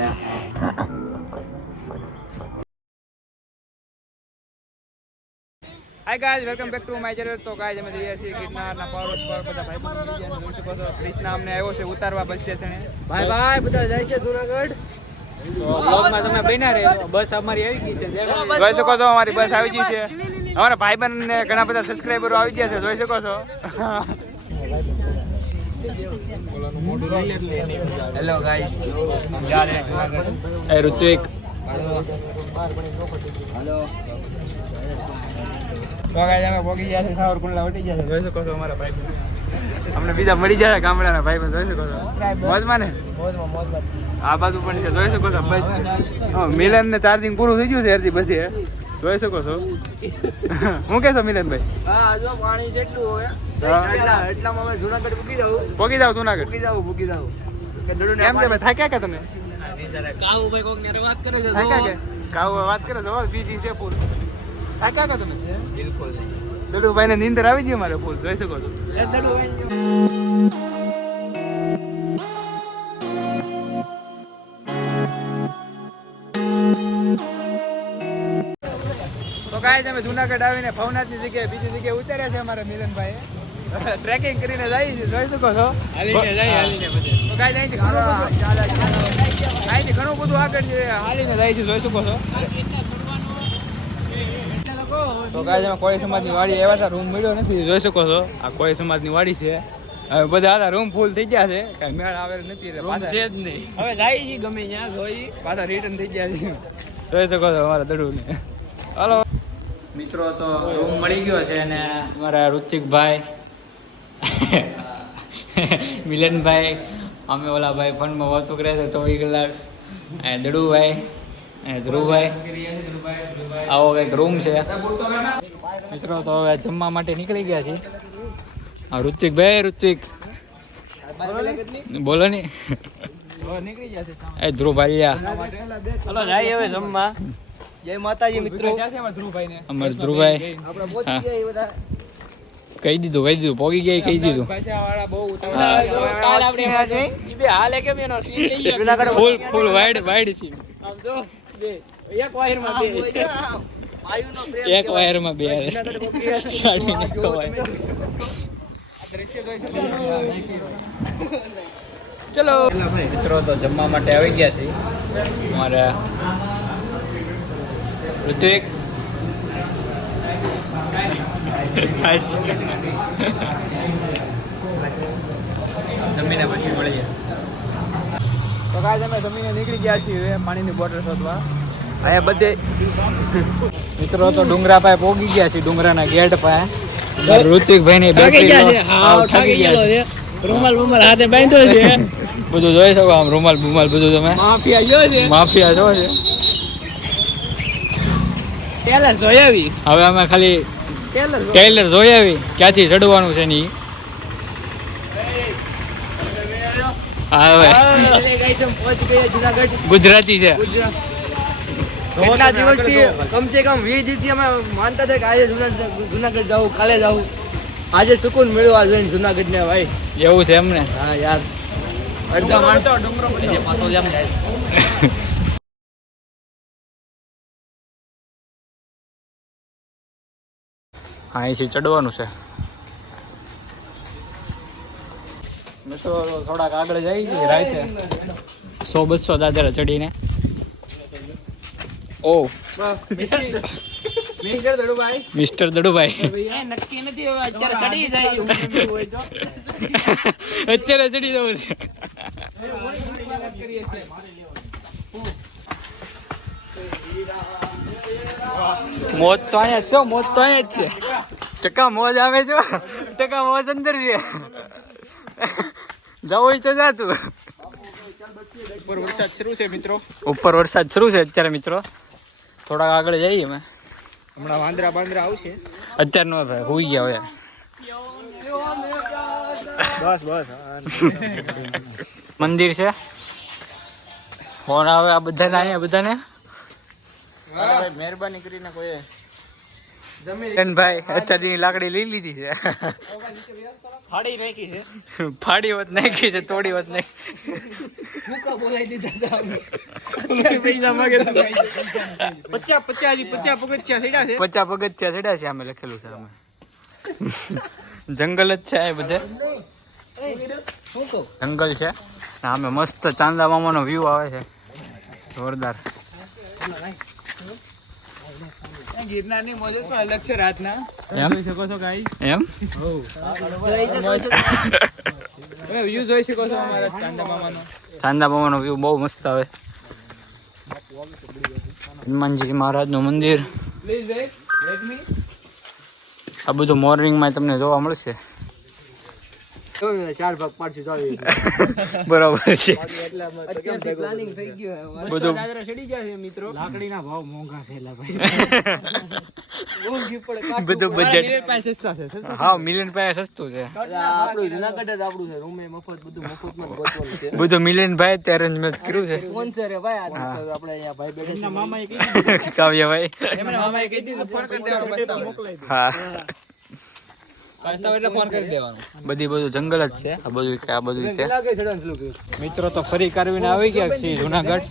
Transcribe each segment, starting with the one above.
Hi guys, welcome back to my channel. તો guys અમે જઈએ છીએ ગિરનારના પર્વત પર. બધા ભાઈબંધો બીજા જોઈ શકો છો. ક્રિષ્ના અમને આવ્યો છે ઉતારવા બસ સ્ટેશને. બાય બાય, બધા જાય છે જુનાગઢ. તો બ્લોગમાં તમે બન્યા રહેજો. બસ અમારી આવી ગઈ છે, જોઈ શકો છો. અમારી બસ આવી ગઈ છે. અમારા ભાઈબંધ ને ઘણા બધા સબસ્ક્રાઇબરો આવી ગયા છે, જોઈ શકો છો. હેલો ગાઈસ, हम जा रहे हैं जूनागढ़. એ ઋત્વિક. हेलो. તો ગાઈઝ અમે પોગી ગયા છે, સાવરકુંડલા વટી ગયા છે, જોઈ શકો છો. અમારા ભાઈબંધ અમને બીજા મળી જાય ગામડાના ભાઈબંધ, જોઈ શકો છો. મોજમાં ને આ બાજુ પણ છે, જોઈ શકો છો. બસ મિલન ને ચાર્જિંગ પૂરું થઈ ગયું છે અરજી પછી, જોઈ શકો છો. હું કહેશો મિલનભાઈ? હા, જો પાણી જેટલું હોય એટલામાં અમે જૂનાગઢ પૂકી જાવ. પોગી જાવ જુનાગઢ. પૂકી જાવ કે દડુને કેમ છે ભાઈ, થાક્યા કે તમે? કાઉભાઈ કોક ને વાત કરે છે. થાક્યા કે કાવ વાત કરે છો? બીજી છે ફૂલ. થાક્યા કે તમે? બિલકુલ નહીં. દડુભાઈ ને નીંદર આવી ગઈ મારે ફૂલ, જોઈ શકો છો. એ દડુભાઈ તો ગાઈઝ અમે જુનાગઢ આવીને ભવનાથની જગ્યાએ બીજી જગ્યાએ ઉતાર્યા છે અમારા મિલનભાઈ. ટ્રેકિંગ કરીને જાય છે, જોઈ શકો છો. હાલીને જાય, હાલીને પછી. તો ગાઈઝ અહીંથી ઘણું બધું આગળ છે, હાલીને જાય છે, જોઈ શકો છો. તો ગાઈઝ અમે કોળી સમાજની વાડી આવ્યા હતા, રૂમ મળ્યો નથી, જોઈ શકો છો. આ કોળી સમાજની વાડી છે. હવે બધા હતા રૂમ ફૂલ થઈ ગયા છે, કઈ મેળ આવેલ નથી એટલે પાછા છે જ નહીં. હવે જાય છે ગમે ત્યાં જોઈ પાછા રિટર્ન થઈ ગયા છે, જોઈ શકો છો અમારા દડુને. હાલો મિત્રો, તો રૂમ મળી ગયો છે અને અમારા ઋતિકભાઈ, મિલનભાઈ, અમે ઓલા ભાઈ ફોનમાં વાતો કરે છે 24 કલાક. અને દડુભાઈ અને ધ્રુવભાઈ, આવો કંઈક રૂમ છે મિત્રો. તો હવે જમવા માટે નીકળી ગયા છે. હા ઋતિકભાઈ, ઋતિક બોલો ને. નીકળી ગયા છે. એ ધ્રુવભાઈ, ચલો જાય હવે જમવા. જય માતાજી મિત્રો. ધ્રુવભાઈ ને અમારે ધ્રુવભાઈ આપણે પહોંચી ગયા એ બધા. કહી દીધું પોગી ગયા, કહી દીધું. વાળા બહુ કાલ આપણે ઈ બે હાલે કેમ એનો સીન લઈ ગયા. જૂનાગઢ ફૂલ વાઇડ છે. આમ જો બે એક વાયરમાં બે વાયુનો પ્રેમ. એક વાયરમાં બે જૂનાગઢ પહોંચી ગયા છે. કાઢીને ખવાય. ચલો મિત્રો, તો જમવા માટે આવી ગયા છે અમારા ઋત્વિક. જમીને પછી મળીએ. તો ગાઈઝ અમે જમીને નીકળી ગયા છીએ પાણીની બોટલ શોધવા. અહીંયા બધે મિત્રો, તો ડુંગરા પાસે પોગી ગયા છે, ડુંગરાના ગેટ પાસે. ઋત્વિકભાઈ ની થાકી ગયા છે. હા, થાકી ગયેલો છે. રૂમાલ હાથે બાંધ્યો છે. બધું જોઈ શકો, આમ રૂમાલ બધું તમે માફિયા જો છે. માફિયા જો છે. ટેલર જોઈ આવી. હવે અમે ખાલી ટેલર જોઈ આવી ક્યાંથી ચડવાનું છે ની. હા હવે પહોંચી ગયા જુનાગઢ. ગુજરાતી છે. કેટલા દિવસથી કમસે કમ 20 દિવસથી અમે માનતા હતા કે આજે જુનાગઢ જાવું, કાલે જાવું. આજે સુકૂન મળ્યો આ જોઈને જુનાગઢ ને ભાઈ. એવું છે એમને. હા યાર, અડધા માણસો ડુંગરો પછી પાછો જામ જાય. હા, અહીંથી ચડવાનું છે. મિત્રો, થોડાક આગળ જાય છે રાતે 100-200 દાદરા ચડીને. ઓ મિસ્ટર દડુભાઈ નક્કી નથી હવે અત્યારે સડી જાય. અત્યારે ચડી જવું છે. મોજ તો અહીંયા જ છો, મોજ તો અહીંયા જ છે. ટકા મોજ આવે છે, ટકા મોજ અંદર છે. જવું હોય તો જાતું. ઉપર વરસાદ શરૂ છે મિત્રો. ઉપર વરસાદ શરૂ છે અત્યારે મિત્રો. થોડાક આગળ જઈએ અમે. હમણાં વાંદરા બાંદરા આવશે. અત્યારે નો ભાઈ હોઈ ગયા હવે. બસ મંદિર છે. ફોન આવે આ બધાને, અહીંયા બધાને. મહેરબાની કરીને કોઈ ભાઈ અચ્છાની લાકડી લઈ લીધી છે. ફાડી નાખી છે. ફાડી વત નાખી છે, તોડી વત નાખી. મૂકા બોલાવી દીધા છે અમે. પૈસા માંગે તો 50 પગથિયા સીડા છે. 50 પગથિયા ચડ્યા છે અમે લખેલું છે અમે. જંગલ જ છે એ બધે, જંગલ છે. આમે મસ્ત ચાંદા મામાનો વ્યૂ આવે છે, જોરદાર. ગિરનારની મોજ તો અલગ છે રાતના. એમ જોઈ શકો છો ગાઈસ. એમ વ્યૂ જોઈ શકો છો અમારા ચાંદા મામાનો. ચાંદા મામાનો વ્યૂ બહુ મસ્ત આવે. હનુમાનજી મહારાજનું મંદિર, આ બધું મોર્નિંગમાં તમને જોવા મળશે. 4 ભાગ પાડશું ચાલી. બરાબર છે. અત્યારથી પ્લાનિંગ થઈ ગયું. બધું દાદરા ચડી ગયા છે મિત્રો. લાકડીના ભાવ મોંઘા થયેલા ભાઈ. મોંઘી પડે કાઠું બધું પડે. બજેટ. પાસે સસ્તા છે. હા, મિલિયન પાસે સસ્તું છે. આપણું જુનાગઢ જ આપણું છે. રૂમે મફત બધું મફતમાં જ ગોતવાનું છે. બધું મિલિયન ભાઈ અત્યારે અરેન્જમેન્ટ કર્યું છે. સ્પોન્સર હે ભાઈ આ આપણે અહીંયા ભાઈ બેઠે છે. મામાએ કીધું. કાવ્યભાઈ. એમના મામાએ કીધું ફોન કરી દેવાનો. મોકલાઈ દે. હા, પાછા એટલે ફોન કરી દેવાનો. બધું જંગલ જ છે. આ બધું કે આ બધું છે. લાગે ચડવાનું શરૂ કર્યું. મિત્રો તો ફરી કરવીને આવી ગયા છીએ જુનાગઢ.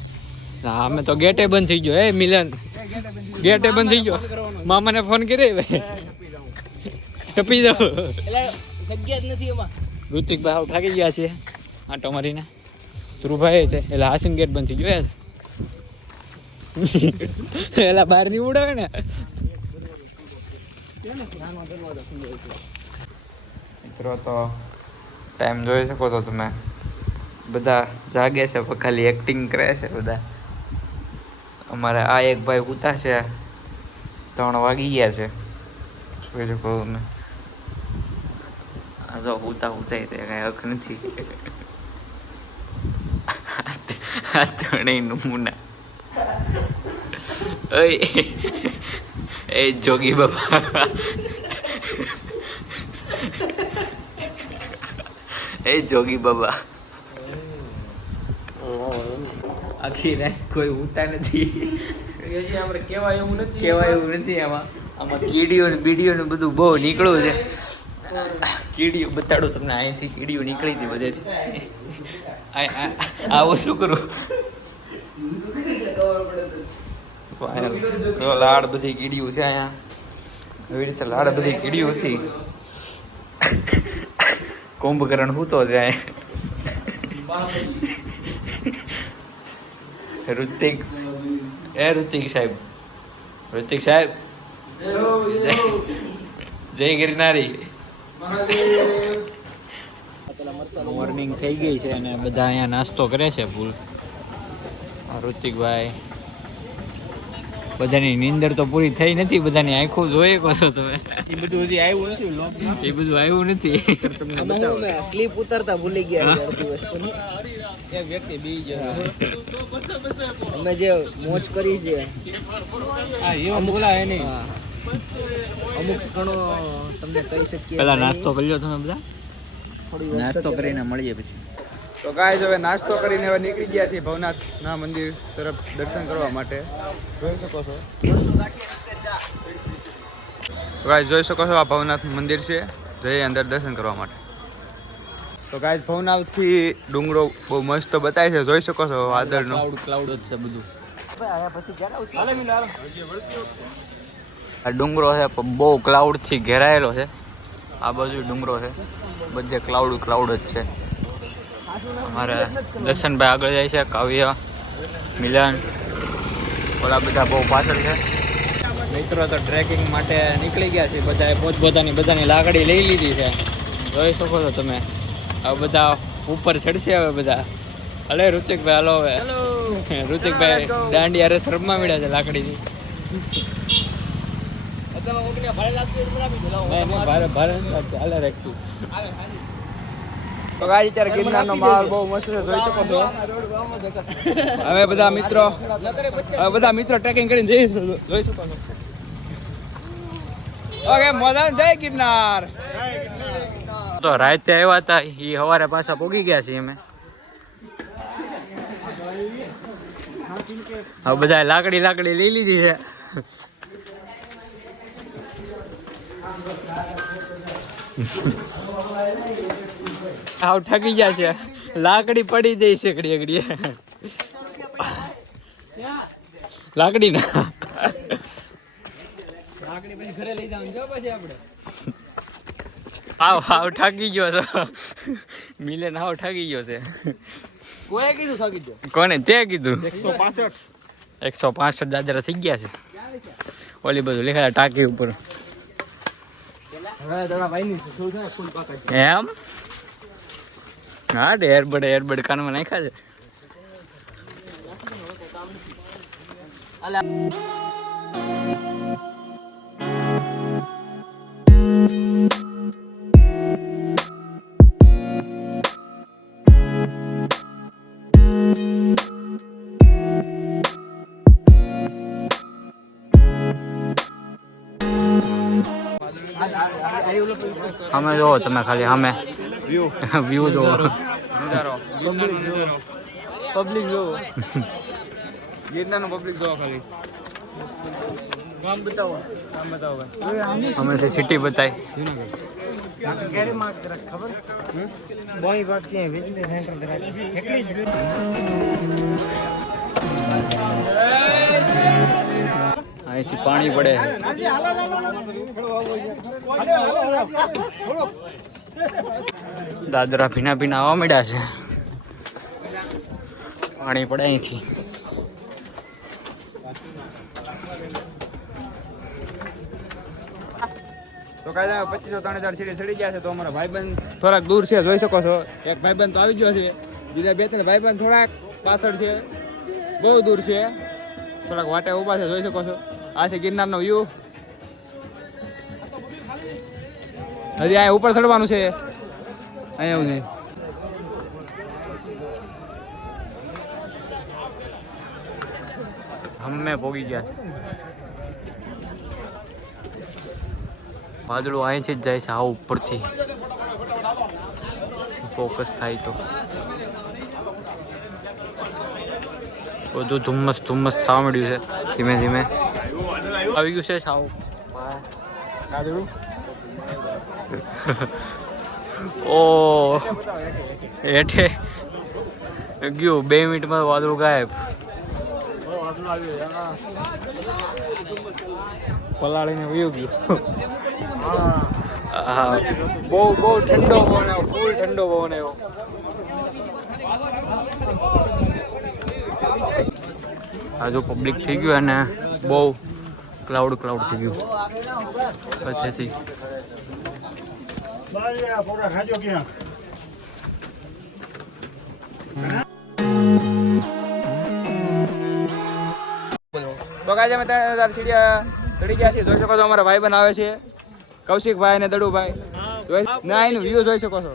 ના, અમે તો ગેટે બંધ થઈ ગયો. એ મિલન ગેટે બંધ થઈ ગયો. મામાને ફોન કરી ભાઈ ટપી દો. એટલે જગ્યા જ નથી એમાં. ઋતિકભાઈ હાવ થાકી ગયા છે આંટો મારીને. ધ્રુવભાઈ છે એટલે હાસીન ગેટ બંધ થઈ ગયો. એલા બહાર નહીં ઉડાવે ને. મિત્રો તો ટાઈમ જોઈ શકો છો તમે, બધા જાગે છે પણ ખાલી એક્ટિંગ કરે છે બધા. અમારે આ એક ભાઈ ઉતા છે, 3 વાગી ગયા છે. જોઈ શકો તમે. આ જો ઉતા ઉતાય તે કાંઈ હક નથી. આ ત્રણેય નમૂના. ઓય એ જોગી બાબા, એ જોગી બાબા. આખી રાત કોઈ ઉતા નથી. કહેવાય એવું નથી. કહેવાય એવું નથી. આમાં કીડીઓ ને બીડીઓ ને બધું બહુ નીકળ્યું છે. કીડીઓ બતાડું તમને. અહીંથી કીડીઓ નીકળી હતી બધેથી. આવું શું કરું? લાડ બધી કીડીઓ છે અહીંયા. એવી રીતે લાડ બધી કીડીઓ હતી. કુંભકરણ હૂતો છે અહીંયા. ઋતિક, એ ઋતિક સાહેબ, ઋતિક સાહેબ, જય ગિરનારી. મોર્નિંગ થઈ ગઈ છે અને બધા અહીંયા નાસ્તો કરે છે ફૂલ. ઋતિકભાઈ, બધાની નીંદર તો પૂરી થઈ નથી. બધાની આંખો જોઈએ કહો છો તમે. એ બધું હજી આવ્યું નથી. એ બધું આવ્યું નથી. ક્લિપ ઉતારતા ભૂલી ગયા છે અડધી વસ્તુની. એક વ્યક્તિ બી જાય. અમે જે મોજ કરી છે હા, એવા બોલા હે નહીં. હા. અમુક ઘણો તમને કહી શકીએ. પેલા નાસ્તો કરી લો તમે બધા. થોડી નાસ્તો કરીને મળીએ પછી. તો ગાઈસ હવે નાસ્તો કરીને હવે નીકળી ગયા છીએ ભવનાથના મંદિર તરફ દર્શન કરવા માટે. જોઈ શકો છો. તો ગાઈસ જોઈ શકો છો આ ભવનાથ મંદિર છે. જઈએ અંદર દર્શન કરવા માટે. તો ગાઈસ ભવનાથથી ડુંગરો બહુ મસ્ત બતાય છે. જોઈ શકો છો વાદળનો. ક્લાઉડ જ છે બધું. આ ડુંગરો છે પણ બહુ ક્લાઉડથી ઘેરાયેલો છે. આ બાજુ ડુંગરો છે, બધે ક્લાઉડ જ છે. અમારે દર્શનભાઈ આગળ જાય છે, કાવ્ય, મિલન, ઓલા બધા બહુ પાછળ છે. મિત્રો તો ટ્રેકિંગ માટે નીકળી ગયા છે. બધાએ બધાની લાકડી લઈ લીધી છે. જોઈ શકો છો તમે. હવે બધા ઉપર ચડશે. હવે બધા હલે ઋતિકભાઈ, હાલો હવે. ઋતિકભાઈ દાંડિયા રસ રમવા મળ્યા છે લાકડીથી. હાલે રાખતું. તો ગાઈસ અત્યારે ગિરનારનો માહોલ બહુ મસ્ત છે. જોઈ શકો છો. હવે બધા મિત્રો ટ્રેકિંગ કરીને જઈશું. જોઈ શકો છો. ઓકે, મોજા જય ગિરનાર. તો રાતે આવ્યા હતા, એ સવારે પાછા પોગી ગયા છીએ અમે. હવે બધા લાકડી લઈ લીધી છે. હાવ ઠકી ગયા છે. લાકડી પડી દઈ છે ઘડીએ ઘડીએ. લાકડી ના ઘરે લઈ જવાનું જો પછી આપણે હાવ ઠકી ગયો છો. મિલન હાવ ઠકી ગયો છે. કોએ કીધું થાકી ગયો? કોને તે કીધું? 165 165 દાદરા થઈ ગયા છે. ઓલી બધું લખાય ટાંકી ઉપર. હવે તારા ભાઈની થોડું છે ફૂલ પાકા એમ હા એરબડ કાનમાં નાખ્યા છે. અમે જોવો તમે ખાલી અમે વ્યૂ જોવો. પબ્લિક જો ગિરનારનું પબ્લિક જો ખાલી ગામ બતાવો ભાઈ. અમે સિટી બતાવી. અહીંથી પાણી પડે. દાદરા ભીના ભીના આવવા માંડ્યા છે. પાણી પડે અહીંથી. તો કાયદા 25-3000 સીડી ચડી ગયા છે. તો અમારા ભાઈબંધ થોડાક દૂર છે, જોઈ શકો છો. એક ભાઈબંધ તો આવી ગયો છે, બીજા 2-3 ભાઈબંધ થોડાક પાછળ છે, બહુ દૂર છે, થોડાક વાટે ઊભા છે, જોઈ શકો છો. આ છે ગિરનારનો વ્યૂ. હજી અહીંયા ઉપર ચડવાનું છે, અહીંયા એવું નહીં. અમે પોગી ગયા છે. વાદળું અહીંથી જ જાય છે, આ ઉપરથી ફોકસ થાય તો બધું ધુમ્મસ થવા મળ્યું છે. ધીમે ધીમે આવી ગયું છે સાવ વાદળું. ઓ હેઠે ગયું 2 મિનિટમાં વાદળું ગાયબ. પલાળીને વયું ગયું. હા બહુ ઠંડો પવન આવ્યો, ફૂલ ઠંડો પવન આવ્યો. આજુ પબ્લિક થઈ ગયું અને બહુ ક્લાઉડ થઈ ગયું પછીથી. તો કાજે અમે 3000 સીડિયા ચડી ગયા છીએ. જોઈ શકો છો અમારા ભાઈબંધ આવે છે, કૌશિકભાઈ અને દડુભાઈ. ના એનું વ્યૂ જોઈ શકો છો,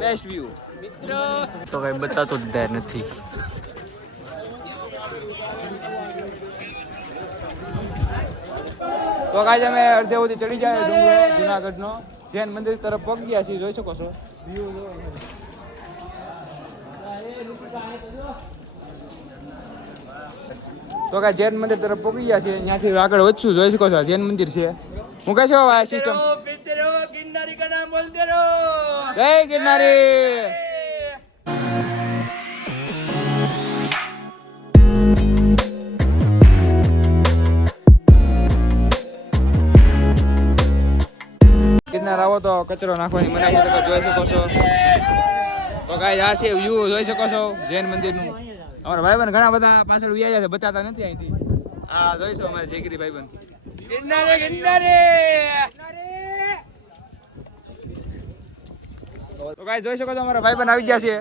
બેસ્ટ વ્યૂ. તો કઈ બતાતો જ દે નથી. તો કાજે અમે અડધે સુધી ચડી જાય ડુંગરો જુનાગઢનો જૈન મંદિર તરફ પગ ગયા છીએ. જોઈ શકો છો વ્યૂ. તો કાંઈ જૈન મંદિર તરફ પહોંચી ગયા છે. ત્યાંથી આગળ વધશું, જોઈ શકો છો જૈન મંદિર છે. હું કહે છો આ સિસ્ટમ જય ગિરનારી. ગિરનાર આવો તો કચરો નાખવાની મનાઈ છે, તમે જોઈ શકો છો. તો કાંઈ આ છે વ્યૂ જોઈ શકો છો જૈન મંદિરનું. અમારા ભાઈબંધ ઘણા બધા પાછળ વ્યાયા છે, બતાતા નથી અહીંથી. હા જોઈશું અમારે જયગીરી ભાઈબંધ. તો કાંઈ જોઈ શકો છો અમારા ભાઈબંધ આવી ગયા છે.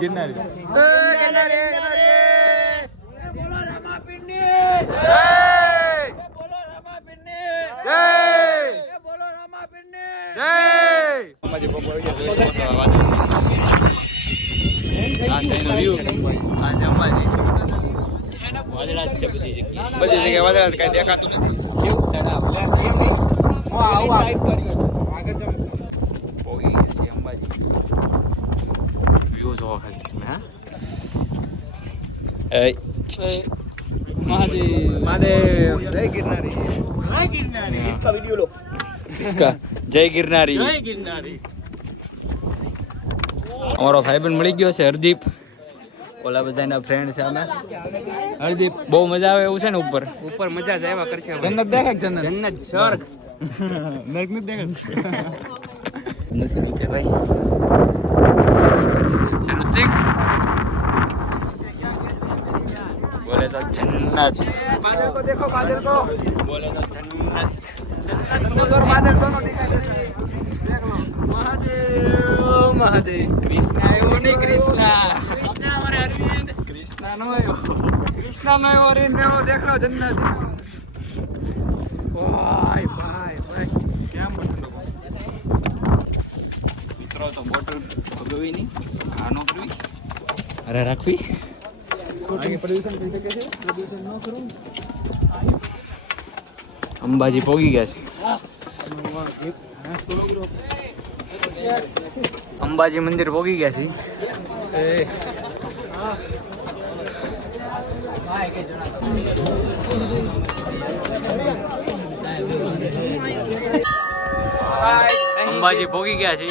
ગિરનારી વાદળા જ છે બધી જગ્યાએ. બધી જગ્યાએ વાદળા જ, કાંઈ દેખાતું નથી. પોગી ગયા છીએ અંબાજી. વ્યૂ જોવો ખાલી તમે. હા મહાદેવ જય ગિરનારી इसका जय गिरनारी અમારો ભાઈબંધ મળી ગયો છે હરદીપ ઓલા બધાના ફ્રેન્ડ છે અમે હરદીપ બહુ મજા આવે એવું છે ને ઉપર મજા જ આવ્યા કરશે જન્નત દેખાય જન્નત સ્વર્ગ નરક નથી દેખાય નથી નીચે ભાઈ ઋતિક બોલે તો જન્નત બાદલ को देखो बादल को बोले तो जन्नत जन्नत और बादल दोनों दिखाई देते हैं देख लो महादेव महादेव कृष्ण आयो नहीं कृष्ण हमारे अरविंद कृष्ण नो आयो और इन्हें वो देख लो जन्नत भाई भाई भाई क्या मस्त लोग मित्रों तो बोतल भगवी नहीं खानो करवी अरे रखवी आगे प्रदूषण कैसे कैसे प्रदूषण न करूं અંબાજી પોગી ગયા છે અંબાજી મંદિર પોગી ગયા છે અંબાજી પોગી ગયા છે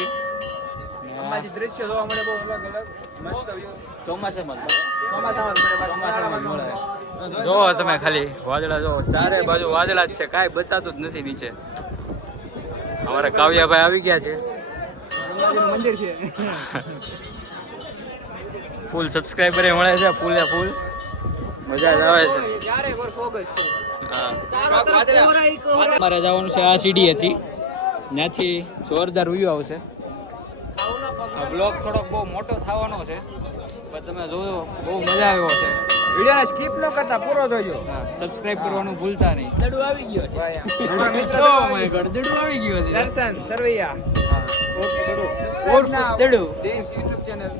અંબાજી દ્રશ્ય જોવા મળે બહુ અલગ અલગ મસ્ત વ્યૂ ચોમાસામાં જો તમે ખાલી વાદળા જો ચારે બાજુ વાદળા જ છે કાંઈ બતાતું જ નથી નીચે અમારા કાવ્યાભાઈ આવી ગયા છે મંદિર છે ફૂલ સબસ્ક્રાઈબરે મળે છે ફૂલે ફૂલ મજા જ આવે છે અમારે જવાનું છે આ સીડી હતી ત્યાંથી જોરદાર વ્યૂ આવશે આ બ્લોગ થોડોક બહુ મોટો થવાનો છે પણ તમે જોજો બહુ મજા આવ્યો છે વિડિયોને સ્કીપ ન કરતા પૂરો જોજો સબસ્ક્રાઇબ કરવાનું ભૂલતા નહીં દડુ આવી ગયો છે મિત્રો ઓ માય ગોડ દડુ આવી ગયો છે દર્શન સરવૈયા ઓર દડુ દેશ YouTube ચેનલ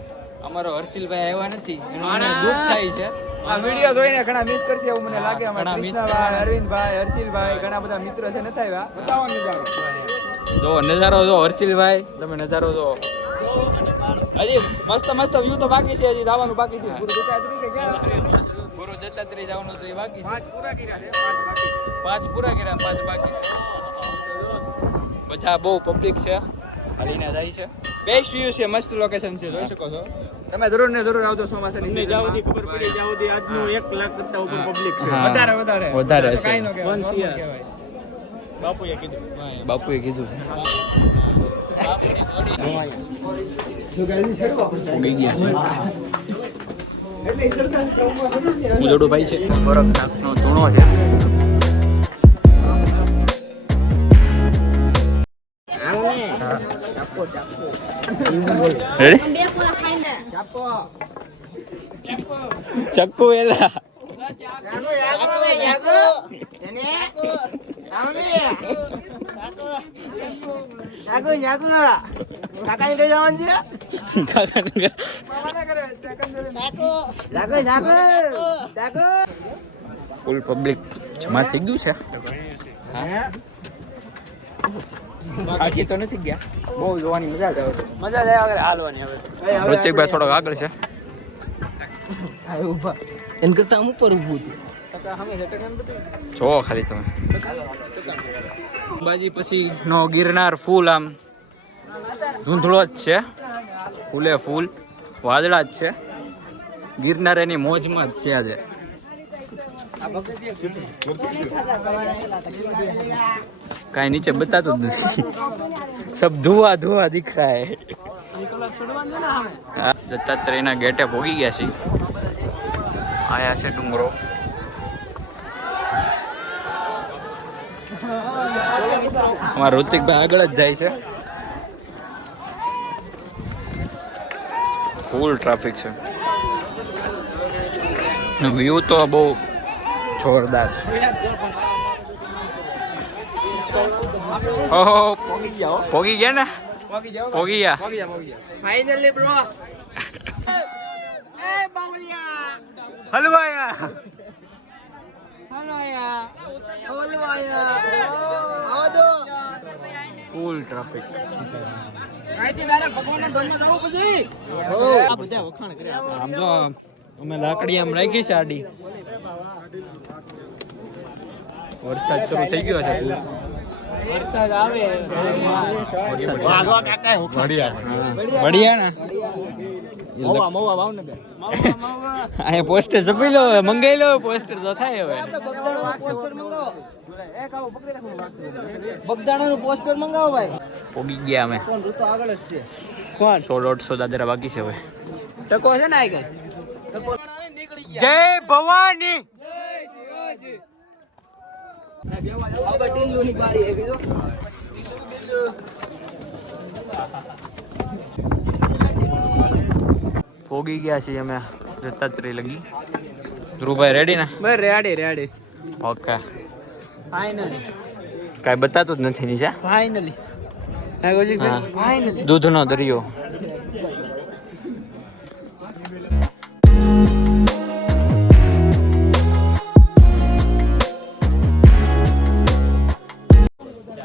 અમારો હર્ષિલભાઈ આવ્યા નથી એનું મને દુઃખ થાય છે આ વિડિયો જોઈને ઘણા મિસ કરશે એવું મને લાગે અમારા કૃષ્ણભાઈ અરવિંદભાઈ હર્ષિલભાઈ ઘણા બધા મિત્ર છે નથી આવ્યા બતાવો નજારો જો હર્ષિલભાઈ તમે નજારો જો હજી મસ્ત મસ્ત વ્યૂ તો બાકી છે હજી જવાનું બાકી છે ગુરુ દત્તાત્રેય કે ક્યાં ગુરુ દત્તાત્રેય જવાનું તો એ બાકી છે 5 પૂરા કર્યા છે 5 પૂરા કર્યા 5 બાકી બધા બહુ પબ્લિક છે હાલીને જાય છે બેસ્ટ વ્યૂ છે મસ્ત લોકેશન છે જોઈ શકો છો તમે જરૂર ને જરૂર આવજો ચોમાસાની સીઝનમાં જાવદી ખબર પડી જાવદી આજનું 1 લાખ કરતા ઉપર પબ્લિક છે વધારે છે કાઈ ન કહેવાય બાપુએ કીધું છે ઉજોડું ભાઈ છે બરફ નાખનો ધૂણો છે ચક્કુ એલા ફૂલ પબ્લિક જમા થઈ ગયું છે બાકી તો નથી ગયા બહુ જોવાની મજા જ આવે મજા જ આવે હાલવાની હવે ઋતિકભાઈ થોડોક આગળ છે એન કરતા હું ઉપર ઊભું જો ખાલી તમે અંબાજી પછી નો ગિરનાર ફૂલ આમ ધૂંધળો જ છે ફૂલે ફૂલ વાદળા જ છે ગિરનાર એની મોજમાં જ છે આજે કાંઈ નીચે બતાતું જ નથી સબ ધુઆ ધુઆ દિખ રહા હે દત્તાત્રેયના ગેટે ભોગી ગયા છે આયા છે ડુંગરો અમારા ઋતિકભાઈ આગળ જ જાય છે ફૂલ ટ્રાફિક છે વ્યૂ તો બહુ જોરદાર છે ઓહો પોગી ગયા ને પોગી ગયા ફાઇનલી બ્રો એ બાવલિયા હલવાયા ફૂલ ટ્રાફિક આમ તો અમે લાકડી આમ રાખી છે આડી વરસાદ શરૂ થઈ ગયો છે વરસાદ આવે બઢિયા ને અહીંયા પોસ્ટર છપાઈ લો મંગાઈ લો પોસ્ટર તો થાય હવે બગદાણાનું પોસ્ટર મંગાવો ભાઈ. પોગી ગયા અમે કોણ ઋતુ આગળ જ છે. 100-150 દાદરા બાકી છે હવે ટકો છે ને આગળ. જય ભવાની આપણે ટીલુની બારી હે કીધું. પોગી ગયા છીએ અમે દત્તાત્રેય લગી ધ્રુવભાઈ રેડી ને બસ રેડી ઓકે ફાઇનલી કાંઈ બતાતું જ નથી નીચે ફાઇનલી ફાઇનલી દૂધનો દરિયો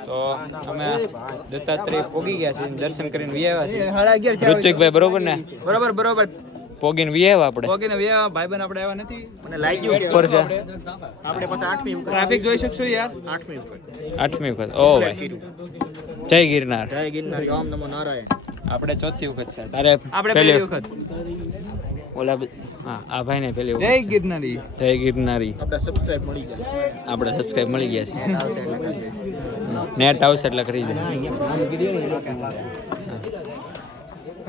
તો અમે દત્તાત્રેય પોગી ગયા છીએ દર્શન કરીને વ્યાવ્યા છીએ ઋત્વિકભાઈ બરોબર ને બરોબર પોગીને વ્યાવ્યા આપણે પોગીને વ્યા ભાઈબંધ આપણે આવ્યા નથી. મને વેટ પર છે આપણે પાસે 8મી ટ્રાફિક જોઈ શકશો યાર. 8મી આઠમી વખત ઓ ભાઈ જય ગિરનાર જય ગિરનાર ઓમ નમો નારાયણ. આપણે ચોથી વખત છે તારે આપણે પહેલી પહેલી વખત ઓલા હા આ ભાઈ ને પહેલી જય વખત ગિરનારી. જય ગિરનારી આપણે સબસ્ક્રાઇબ મળી જશે. આપણે સબસ્ક્રાઇબ મળી ગયા છે નેટ આવશે એટલે કરી દે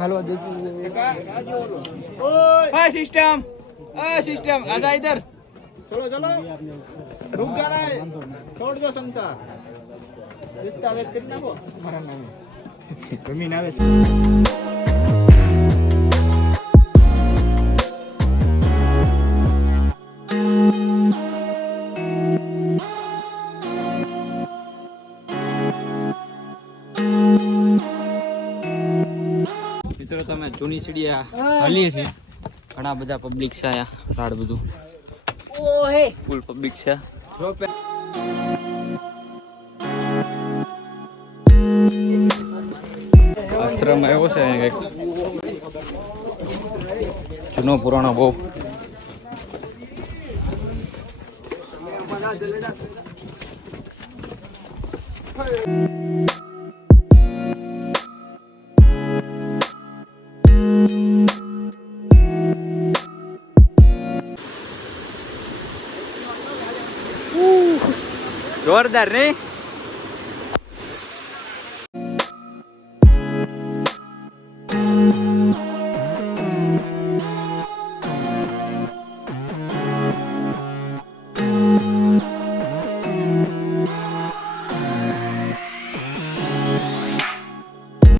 હાલવા દેજો. ઓય સિસ્ટમ આજા इधर. चलो रुक जाना है. छोड़ दो संसार. दस्तावेज कितना हो हमारा नाम जमीन आवे. મિત્રો તમે જૂની સીડીયા હલીએ છીએ ઘણા બધા પબ્લિક છે અહીંયા રાડ બધું ઓહે ફૂલ પબ્લિક છે આશ્રમ એવો છે કંઈક જૂનો પુરાણો બહુ જોરદાર નહીં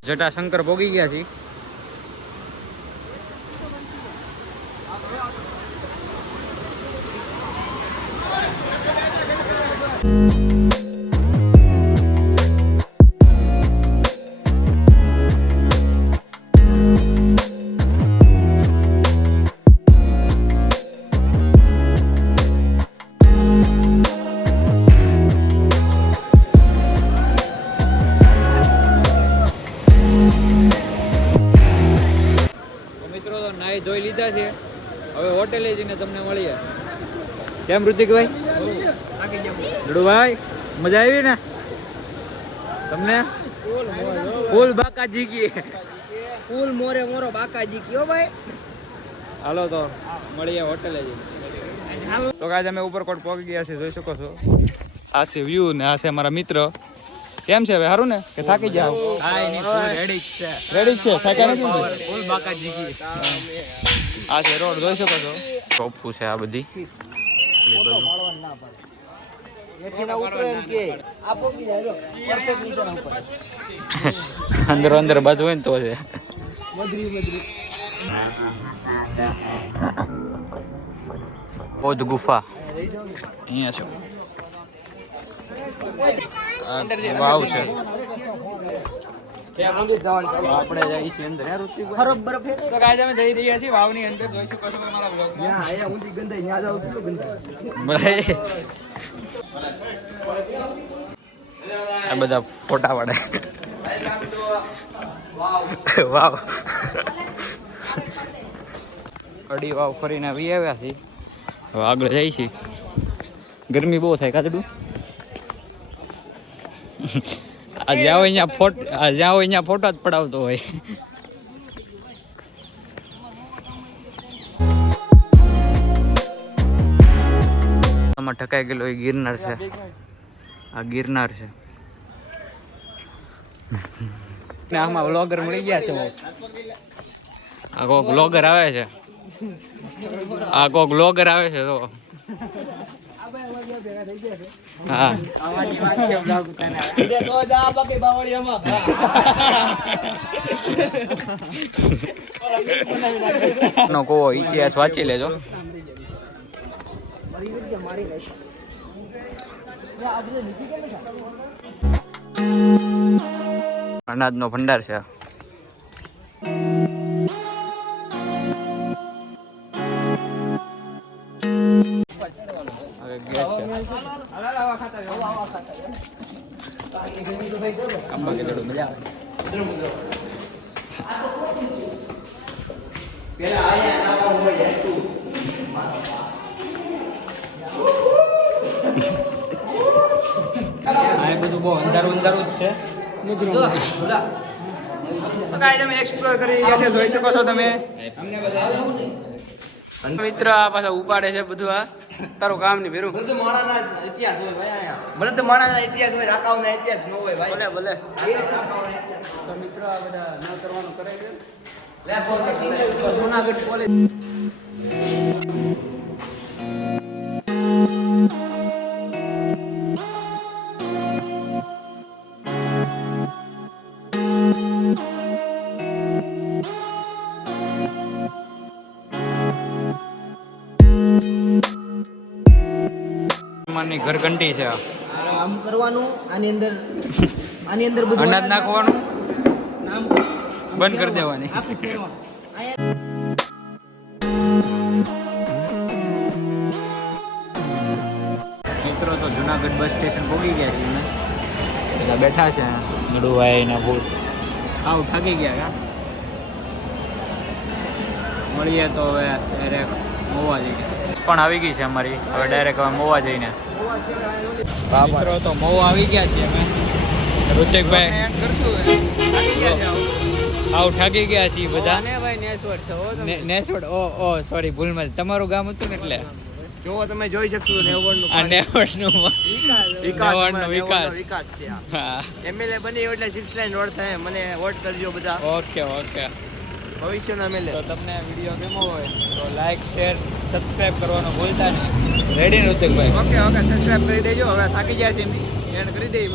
જટાશંકર ભોગી ગયા છે જોઈ લીધા છે હવે હોટેલે જઈને તમને મળીએ કેમ ઋતિકભાઈ દડુભાઈ મજા આવી ને તમને ફૂલ બાકાજી કી ફૂલ મોરે મોરો બાકાજી કયો ભાઈ. હાલો તો મળીએ હોટેલે જઈને તો કાજ અમે ઉપરકોટ પહોંચી ગયા છે જોઈ શકો છો આ છે વ્યૂ ને આ છે અમારા મિત્ર કેમ છે હવે સારું ને કે થાકી જાવ રેડી છે થાક્યા નથી ફૂલ બાકાજી કી આ છે રોડ જોઈ શકો છો ટોપું છે આ બધી અંદર અંદર બાજુ હોય ને તો છે બૌદ્ધ ગુફા અહીંયા છે વાવ છે આપણે જઈએ છીએ અંદર તો ગાઈસ અમે જઈ રહ્યા છીએ વાવની અંદર જોઈ શકો છો તમારા બ્લોગમાં અહીંયા ઊંધી ગંધાઈ ન્યા જાવ કેટલું ગંધાઈ. ભાઈ આ બધા ફોટા પાડે વાવ અડી વાવ ફરીને આવી આવ્યા છીએ હવે આગળ જઈ છીએ ગરમી બહુ થાય કાચડું આ જ્યાં હોય અહીંયા ફોટો જ પડાવતો હોય. આમાં ઠકાઈ ગયેલો એ ગિરનાર છે. આ ગિરનાર છે. આમાં વ્લોગર મળી ગયા છે. આ કોક વ્લોગર આવે છે. તો હા નો કો ઇતિહાસ વાંચી લેજો. અનાજનો ભંડાર છે. આ બધું બહુ અંધારું જ છે. તમે એક્સપ્લોર કરી રહ્યા છે, જોઈ શકો છો તમે. મિત્ર આ પાછા ઉપાડે છે બધું. આ તારું કામ નહીં ભેરું. બધું માણાના ઇતિહાસ હોય ભાઈ. અહીંયા મને તો માણાના ઇતિહાસ હોય, રાકાવના ઇતિહાસ ન હોય ભાઈ. ભલે તો મિત્રો આ બધા ન કરવાનું કરે છે. જુનાગઢ કોલેજ ની ઘરઘંટી છે. આમ કરવાનું, આની અંદર બધું અનાજ નાખવાનું, નામ બંધ કરી દેવાની. મિત્રો તો જુનાગઢ બસ સ્ટેશન પહોંચી ગયા છીએ અમે. એટલે બેઠા છે નડુભાઈ ના ભૂલ. આવ થાકી ગયા કા. મળીએ તો હવે ડાયરેક્ટ મોવા જઈએ. પણ આવી ગઈ છે અમારી. હવે ડાયરેક્ટ હવે મોવા જઈને. મિત્રો તો મોવા આવી ગયા છીએ અમે. રુચિકભાઈ આવ થાકી ગયા છીએ બધા. નેસવડ ઓ સોરી ભૂલમાં તમારું ગામ હતું ને એટલે જો તમે જોઈ શકશો આ નેવડનું વિકાસ છે. એમએલએ બની એટલે 6 લાઈન રોડ થાય. મને વોટ કરજો બધા. ઓકે ભવિષ્યનો એમએલએ. તો તમને વિડીયો ગમ્યો હોય તો લાઈક શેર સબસ્ક્રાઇબ કરવાનું ભૂલતા નહીં. રેડી ઋતિકભાઈ? ઓકે સબસ્ક્રાઇબ કરી દેજો. હવે થાકી ગયા છે એન્ડ કરી દઈએ.